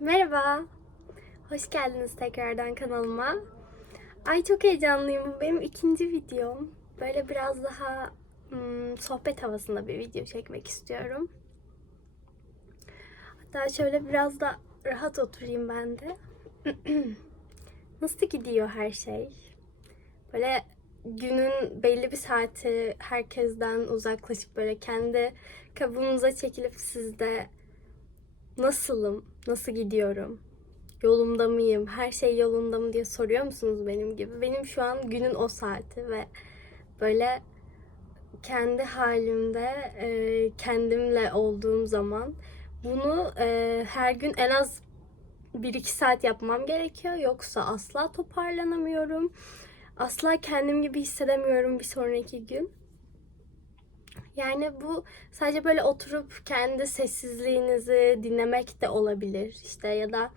Merhaba. Hoş geldiniz tekrardan kanalıma. Ay çok heyecanlıyım. Bu benim ikinci videom. Böyle biraz daha hmm, sohbet havasında bir video çekmek istiyorum. Hatta şöyle biraz da rahat oturayım ben de. Nasıl gidiyor her şey? Böyle günün belli bir saati herkesten uzaklaşıp böyle kendi kabuğunuza çekilip sizde nasılım, nasıl gidiyorum, yolumda mıyım, her şey yolunda mı diye soruyor musunuz benim gibi? Benim şu an günün o saati ve böyle kendi halimde e, kendimle olduğum zaman bunu e, her gün en az 1-2 saat yapmam gerekiyor. Yoksa asla toparlanamıyorum. Asla kendim gibi hissedemiyorum bir sonraki gün. Yani bu sadece böyle oturup kendi sessizliğinizi dinlemek de olabilir. İşte ya da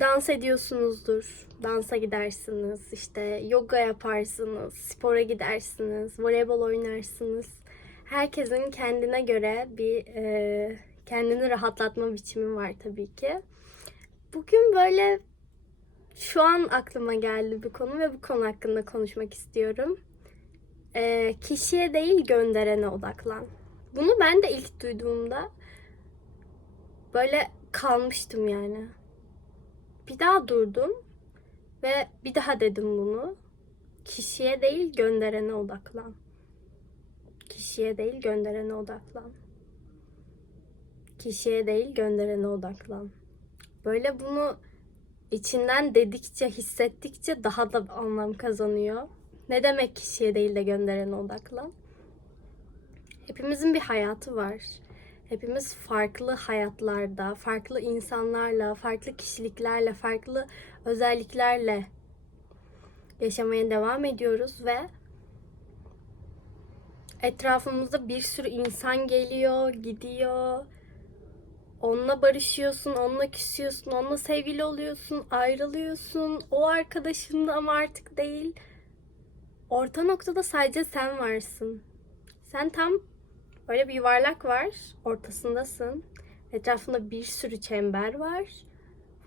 dans ediyorsunuzdur. Dansa gidersiniz. işte yoga yaparsınız. Spora gidersiniz. Voleybol oynarsınız. Herkesin kendine göre bir e, kendini rahatlatma biçimi var tabii ki. Bugün böyle şu an aklıma geldi bir konu ve bu konu hakkında konuşmak istiyorum. Ee, kişiye değil gönderene odaklan. Bunu ben de ilk duyduğumda böyle kalmıştım yani. Bir daha durdum ve bir daha dedim bunu. Kişiye değil gönderene odaklan. Kişiye değil gönderene odaklan. Kişiye değil gönderene odaklan. Böyle bunu içinden dedikçe, hissettikçe daha da anlam kazanıyor. Ne demek kişiye değil de gönderene odaklan? Hepimizin bir hayatı var. Hepimiz farklı hayatlarda, farklı insanlarla, farklı kişiliklerle, farklı özelliklerle yaşamaya devam ediyoruz ve etrafımızda bir sürü insan geliyor, gidiyor. Onunla barışıyorsun, onunla küsüyorsun, onunla sevgili oluyorsun, ayrılıyorsun. O arkadaşın da ama artık değil. Orta noktada sadece sen varsın. Sen tam böyle bir yuvarlak var, ortasındasın. Etrafında bir sürü çember var.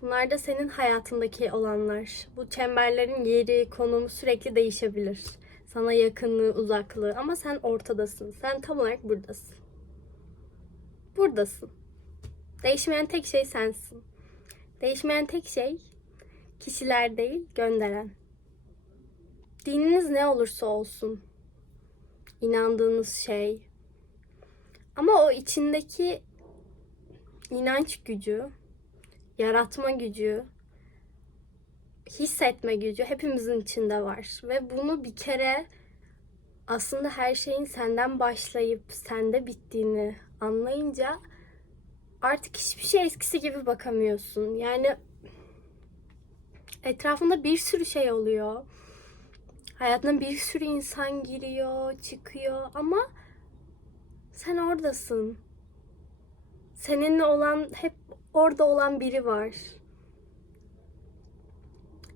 Bunlar da senin hayatındaki olanlar. Bu çemberlerin yeri, konumu sürekli değişebilir. Sana yakınlığı, uzaklığı ama sen ortadasın. Sen tam olarak buradasın. Buradasın. Değişmeyen tek şey sensin. Değişmeyen tek şey kişiler değil, gönderen. Dininiz ne olursa olsun. inandığınız şey. Ama o içindeki inanç gücü, yaratma gücü, hissetme gücü hepimizin içinde var. Ve bunu bir kere aslında her şeyin senden başlayıp sende bittiğini anlayınca artık hiçbir şey eskisi gibi bakamıyorsun. Yani etrafında bir sürü şey oluyor. Hayatına bir sürü insan giriyor, çıkıyor ama sen oradasın. Seninle olan hep orada olan biri var.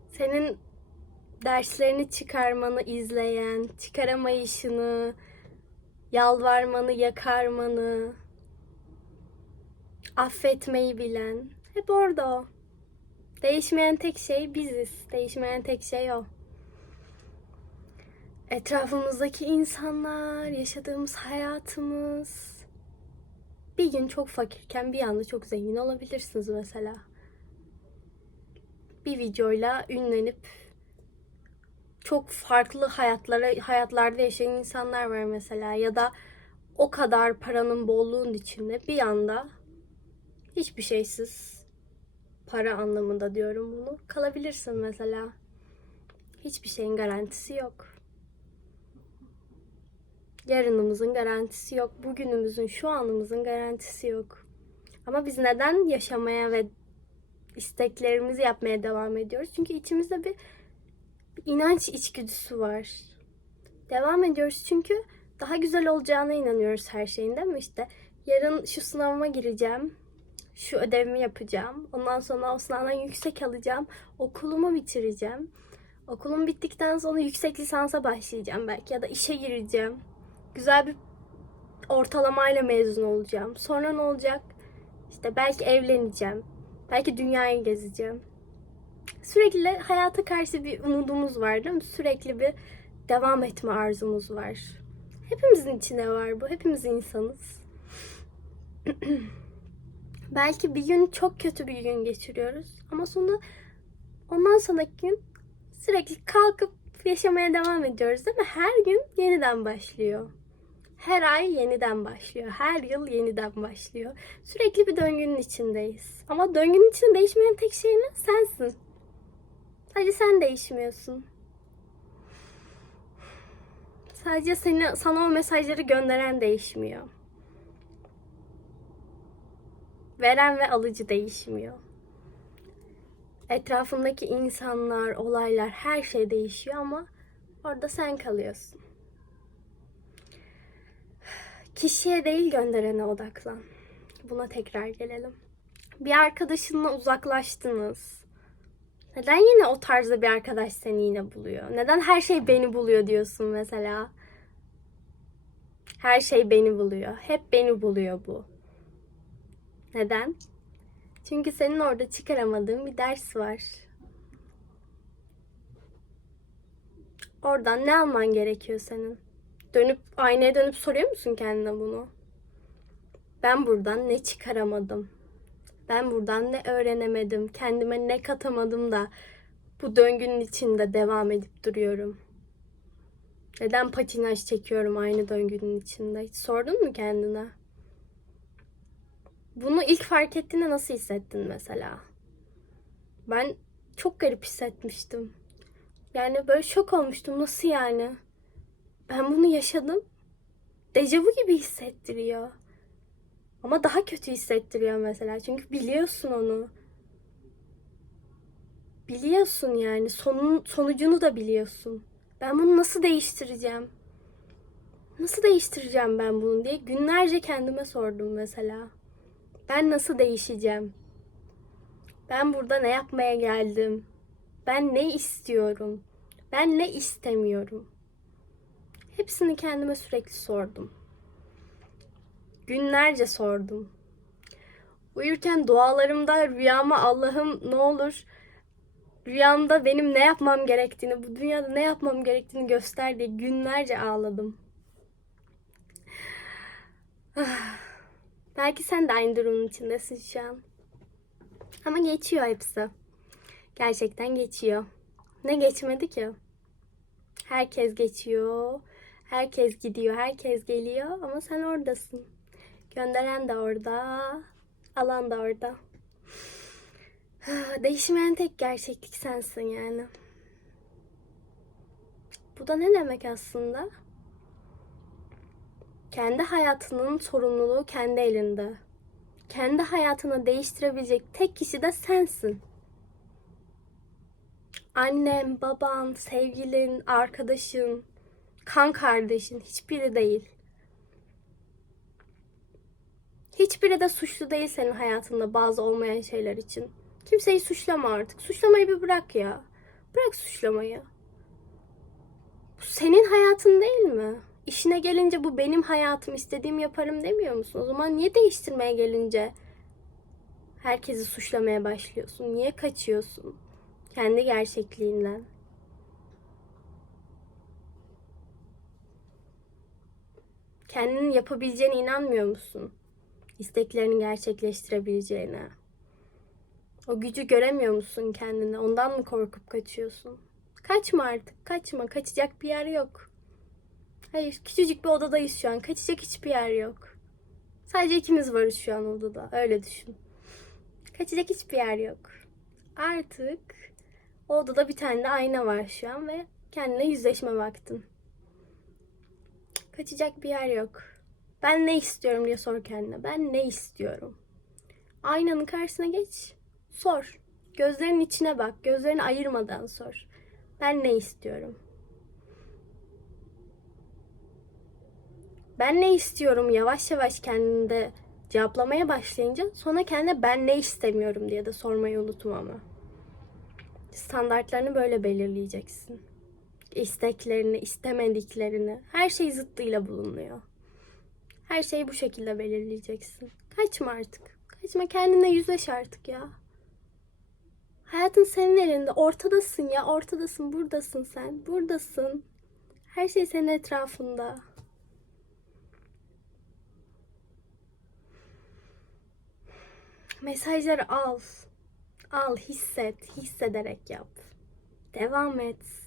Senin derslerini çıkarmanı izleyen, çıkaramayışını, yalvarmanı, yakarmanı, affetmeyi bilen hep orada o. Değişmeyen tek şey biziz. Değişmeyen tek şey o. Etrafımızdaki insanlar, yaşadığımız hayatımız. Bir gün çok fakirken bir anda çok zengin olabilirsiniz mesela. Bir videoyla ünlenip çok farklı hayatlara hayatlarda yaşayan insanlar var mesela ya da o kadar paranın bolluğun içinde bir anda hiçbir şeysiz para anlamında diyorum bunu kalabilirsin mesela. Hiçbir şeyin garantisi yok. Yarınımızın garantisi yok. Bugünümüzün, şu anımızın garantisi yok. Ama biz neden yaşamaya ve isteklerimizi yapmaya devam ediyoruz? Çünkü içimizde bir, bir inanç içgüdüsü var. Devam ediyoruz çünkü daha güzel olacağına inanıyoruz her şeyin değil mi? İşte yarın şu sınavıma gireceğim. Şu ödevimi yapacağım. Ondan sonra o sınavdan yüksek alacağım. Okulumu bitireceğim. Okulum bittikten sonra yüksek lisansa başlayacağım belki ya da işe gireceğim güzel bir ortalamayla mezun olacağım. Sonra ne olacak? İşte belki evleneceğim. Belki dünyayı gezeceğim. Sürekli hayata karşı bir umudumuz var değil mi? Sürekli bir devam etme arzumuz var. Hepimizin içinde var bu. Hepimiz insanız. belki bir gün çok kötü bir gün geçiriyoruz. Ama sonra ondan sonraki gün sürekli kalkıp yaşamaya devam ediyoruz değil mi? Her gün yeniden başlıyor. Her ay yeniden başlıyor. Her yıl yeniden başlıyor. Sürekli bir döngünün içindeyiz. Ama döngünün içinde değişmeyen tek şey ne? Sensin. Sadece sen değişmiyorsun. Sadece seni, sana o mesajları gönderen değişmiyor. Veren ve alıcı değişmiyor. Etrafındaki insanlar, olaylar, her şey değişiyor ama orada sen kalıyorsun. Kişiye değil gönderene odaklan. Buna tekrar gelelim. Bir arkadaşınla uzaklaştınız. Neden yine o tarzda bir arkadaş seni yine buluyor? Neden her şey beni buluyor diyorsun mesela? Her şey beni buluyor. Hep beni buluyor bu. Neden? Çünkü senin orada çıkaramadığın bir ders var. Oradan ne alman gerekiyor senin? Dönüp aynaya dönüp soruyor musun kendine bunu? Ben buradan ne çıkaramadım? Ben buradan ne öğrenemedim? Kendime ne katamadım da bu döngünün içinde devam edip duruyorum? Neden patinaj çekiyorum aynı döngünün içinde? Hiç sordun mu kendine? Bunu ilk fark ettiğinde nasıl hissettin mesela? Ben çok garip hissetmiştim. Yani böyle şok olmuştum. Nasıl yani? Ben bunu yaşadım. Dejavu gibi hissettiriyor. Ama daha kötü hissettiriyor mesela. Çünkü biliyorsun onu. Biliyorsun yani. Sonun, sonucunu da biliyorsun. Ben bunu nasıl değiştireceğim? Nasıl değiştireceğim ben bunu diye günlerce kendime sordum mesela. Ben nasıl değişeceğim? Ben burada ne yapmaya geldim? Ben ne istiyorum? Ben ne istemiyorum? Hepsini kendime sürekli sordum. Günlerce sordum. Uyurken dualarımda rüyama Allah'ım ne olur rüyamda benim ne yapmam gerektiğini, bu dünyada ne yapmam gerektiğini göster diye günlerce ağladım. Belki sen de aynı durumun içindesin şu an. Ama geçiyor hepsi. Gerçekten geçiyor. Ne geçmedi ki? Herkes geçiyor. Herkes gidiyor, herkes geliyor ama sen oradasın. Gönderen de orada, alan da orada. Değişmeyen tek gerçeklik sensin yani. Bu da ne demek aslında? Kendi hayatının sorumluluğu kendi elinde. Kendi hayatını değiştirebilecek tek kişi de sensin. Annem, baban, sevgilin, arkadaşın, kan kardeşin hiçbiri değil. Hiçbiri de suçlu değil senin hayatında bazı olmayan şeyler için. Kimseyi suçlama artık. Suçlamayı bir bırak ya. Bırak suçlamayı. Bu senin hayatın değil mi? İşine gelince bu benim hayatım, istediğim yaparım demiyor musun? O zaman niye değiştirmeye gelince herkesi suçlamaya başlıyorsun? Niye kaçıyorsun? Kendi gerçekliğinden. Kendinin yapabileceğine inanmıyor musun? İsteklerini gerçekleştirebileceğine. O gücü göremiyor musun kendine? Ondan mı korkup kaçıyorsun? Kaçma artık, kaçma. Kaçacak bir yer yok. Hayır, küçücük bir odadayız şu an. Kaçacak hiçbir yer yok. Sadece ikimiz varız şu an odada. Öyle düşün. Kaçacak hiçbir yer yok. Artık odada bir tane de ayna var şu an ve kendine yüzleşme vaktin. Kaçacak bir yer yok. Ben ne istiyorum diye sor kendine. Ben ne istiyorum? Aynanın karşısına geç. Sor. Gözlerinin içine bak. Gözlerini ayırmadan sor. Ben ne istiyorum? Ben ne istiyorum yavaş yavaş kendinde cevaplamaya başlayınca sonra kendine ben ne istemiyorum diye de sormayı unutma ama. Standartlarını böyle belirleyeceksin. İsteklerini, istemediklerini, her şey zıttıyla bulunuyor. Her şeyi bu şekilde belirleyeceksin. Kaçma artık. Kaçma kendine yüzleş artık ya. Hayatın senin elinde. Ortadasın ya. Ortadasın. Buradasın sen. Buradasın. Her şey senin etrafında. Mesajları al. Al, hisset. Hissederek yap. Devam et.